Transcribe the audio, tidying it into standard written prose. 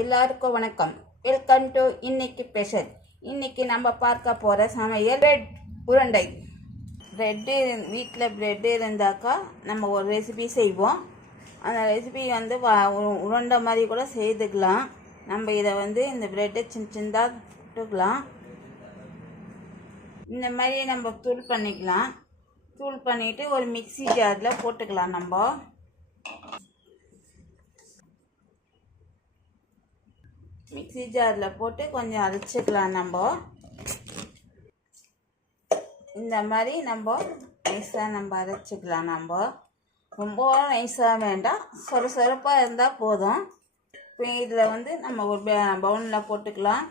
எல்லாருக்கும் வணக்கம். Welcome to இன்னைக்கு ஸ்பெஷல். இன்னைக்கு நம்ம பார்க்க போகிற சமையல் பிரெட் உருண்டை. ப்ரெட்டு வீட்டில் ப்ரெட்டு இருந்தாக்கா நம்ம ஒரு ரெசிபி செய்வோம். அந்த ரெசிபி வந்து உருண்டை மாதிரி கூட செய்துக்கலாம். நம்ம இதை வந்து இந்த ப்ரெட்டை சின்னதாக போட்டுக்கலாம். இந்த மாதிரி நம்ம தூள் பண்ணிக்கலாம். தூள் பண்ணிவிட்டு ஒரு மிக்ஸி ஜாரில் போட்டுக்கலாம். நம்ம மிக்ஸி ஜாரில் போட்டு கொஞ்சம் அரைச்சிக்கலாம். நம்ம இந்த மாதிரி நம்ம நைஸாக நம்ம அரைச்சிக்கலாம். நம்ம ரொம்ப நைஸாக வேண்டாம், சொரப்பாக இருந்தால் போதும். இப்போ இதில் வந்து நம்ம ஒரு பவுலில் போட்டுக்கலாம்.